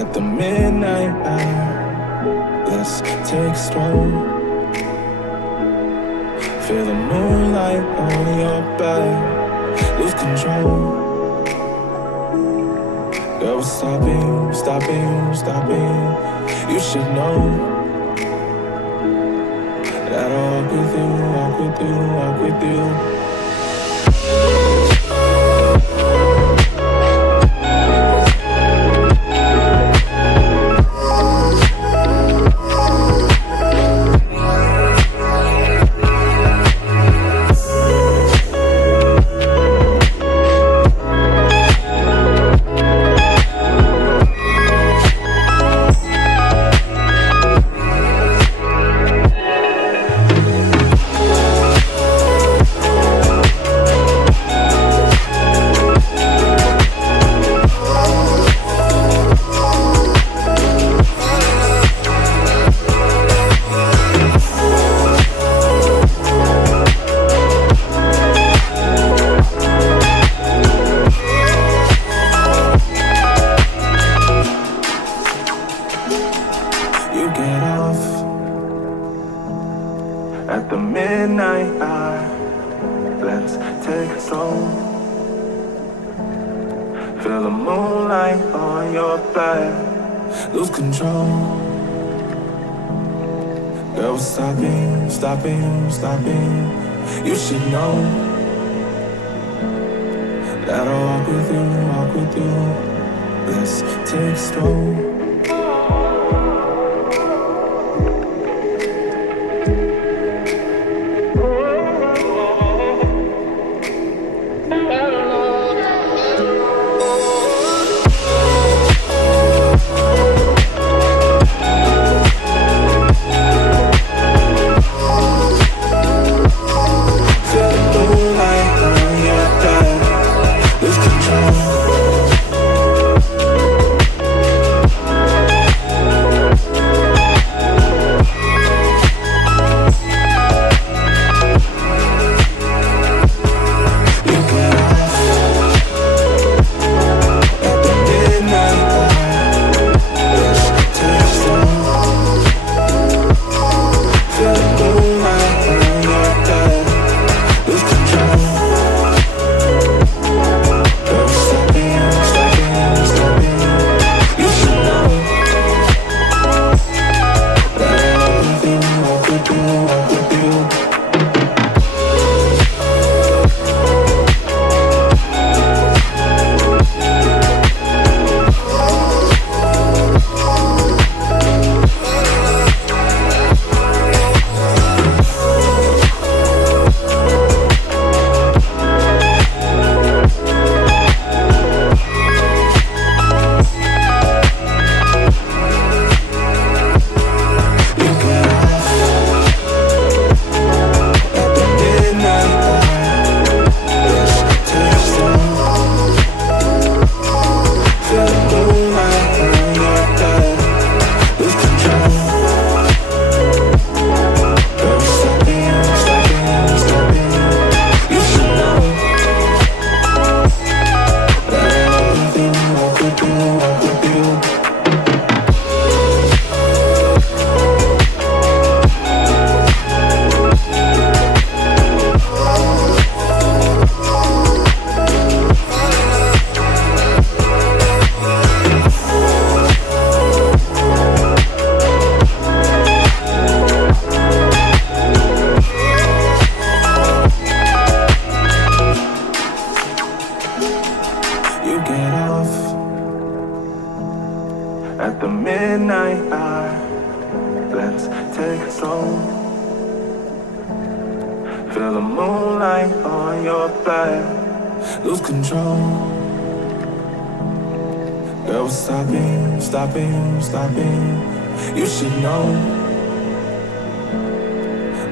At the midnight hour, let's take it slow. Feel the moonlight on your back, lose control. Girl, we're stopping. You should know that I'll walk with you. At the midnight hour, let's take it slow. Feel the moonlight on your back, lose control. Girl, we're stopping. You should know that I'll walk with you. Let's take it slow. At the midnight hour, let's take it slow. Feel the moonlight on your back, lose control. Girl, we're stopping. You should know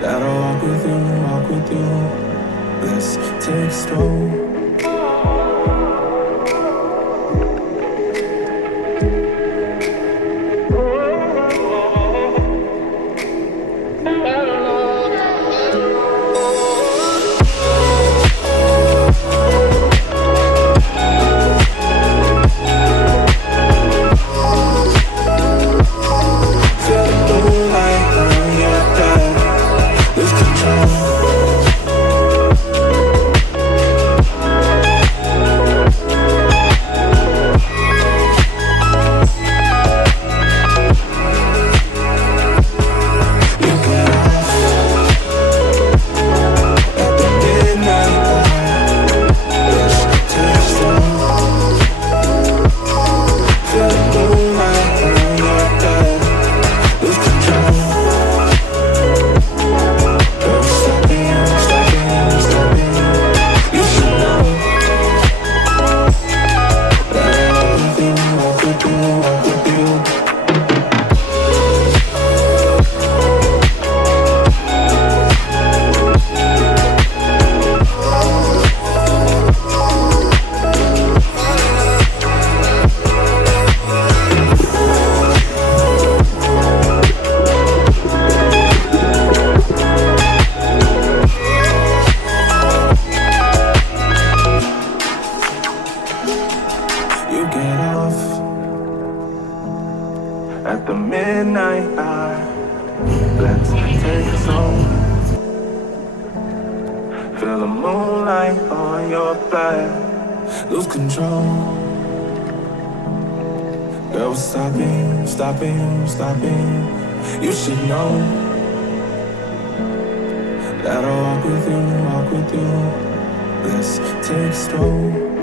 that I'll walk with you. Let's take it slow. off at the midnight hour. Let's take it slow. Feel the moonlight on your back. Lose control. Girl, we're stopping, stopping, stopping. You should know that I'll walk with you, walk with you. Let's take it slow.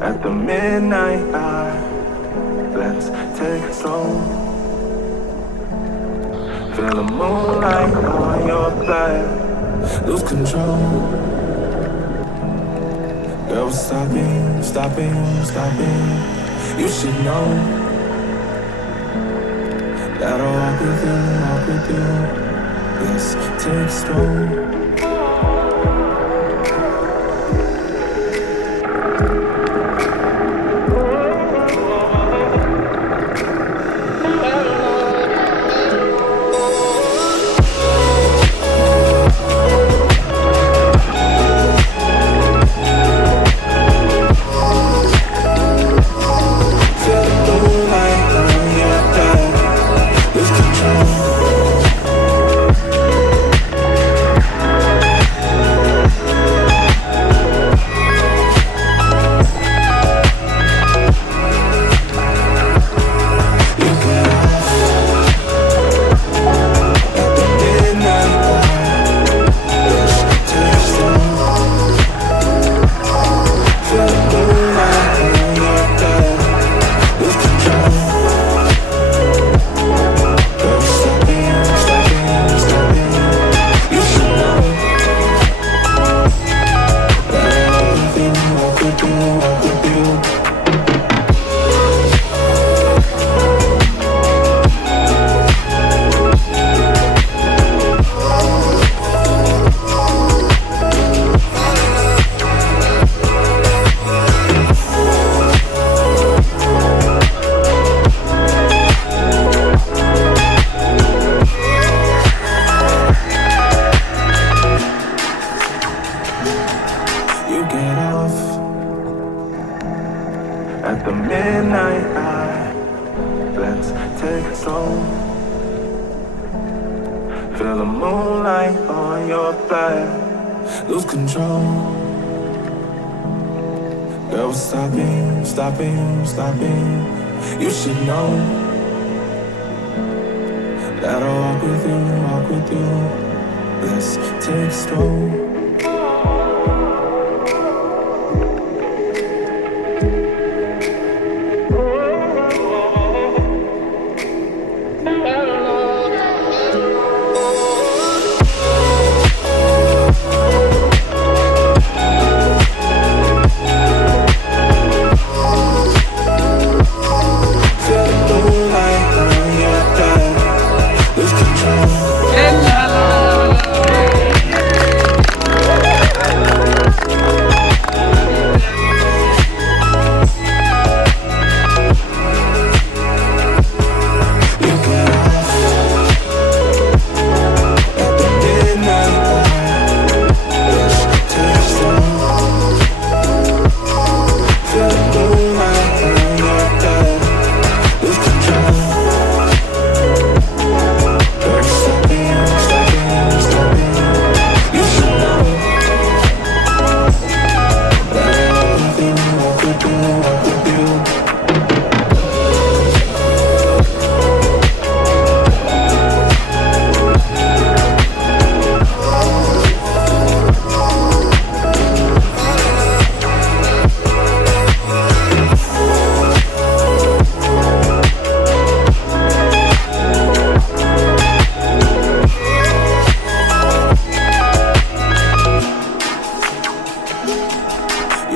At the midnight hour, let's take it slow. Feel the moonlight on your back. Lose control. Girl, we're stopping, stopping, stopping. You should know that I'll walk with you, walk with you. Let's take it slow. At the midnight hour, let's take it slow. Feel the moonlight on your back. Lose control. Girl, we're stopping, stopping, stopping. You should know that I'll walk with you, walk with you. Let's take it slow.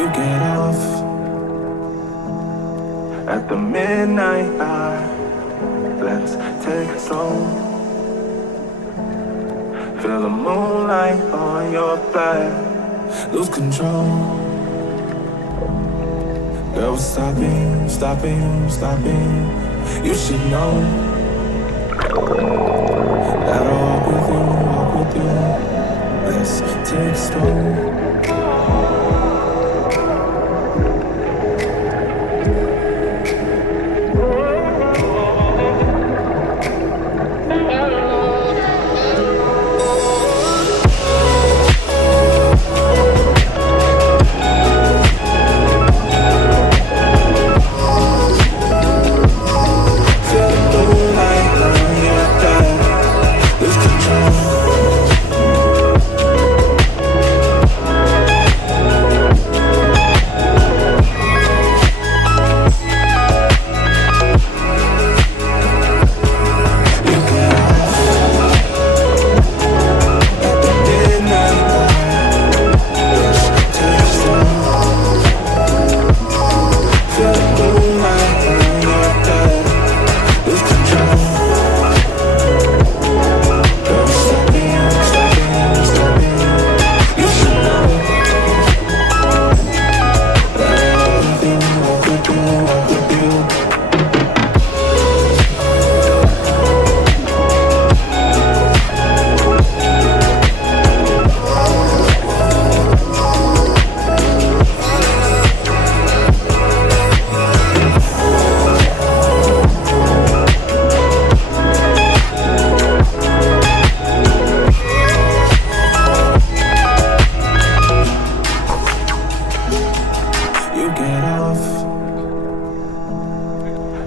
You get off at the midnight hour. Let's take it slow. Feel the moonlight on your back. Lose control. Girl, we're stopping, stopping, stopping. You should know that I'll walk with you. Let's take it slow.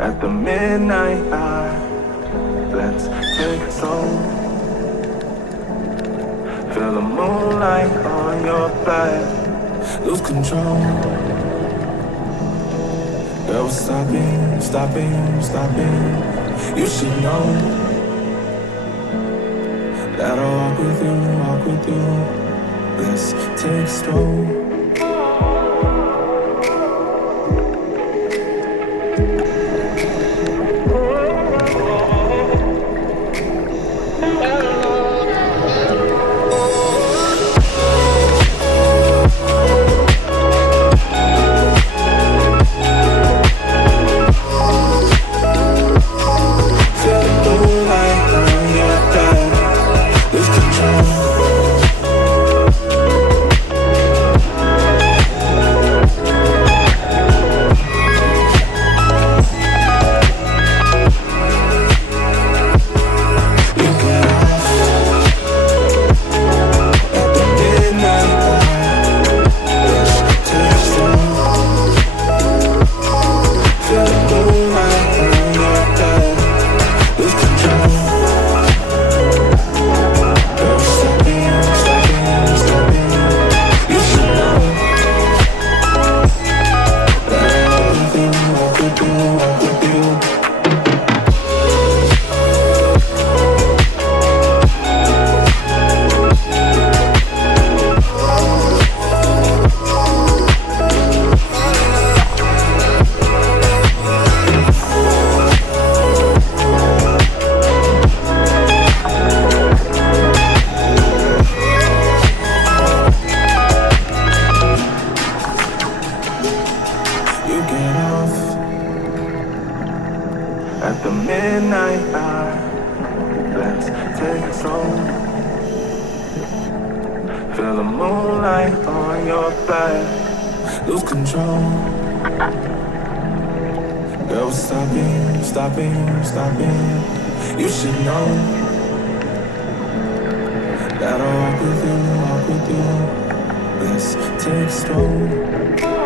At the midnight hour, let's take it slow. Feel the moonlight on your back. Lose control. Girl, we're stopping, stopping, stopping. You should know that I'll walk with you. Let's take it slow. At the midnight hour, let's take it slow. Feel the moonlight on your back. Lose control. Girl, we're stopping, stopping, stopping. You should know that I'll walk with you. Let's take it slow.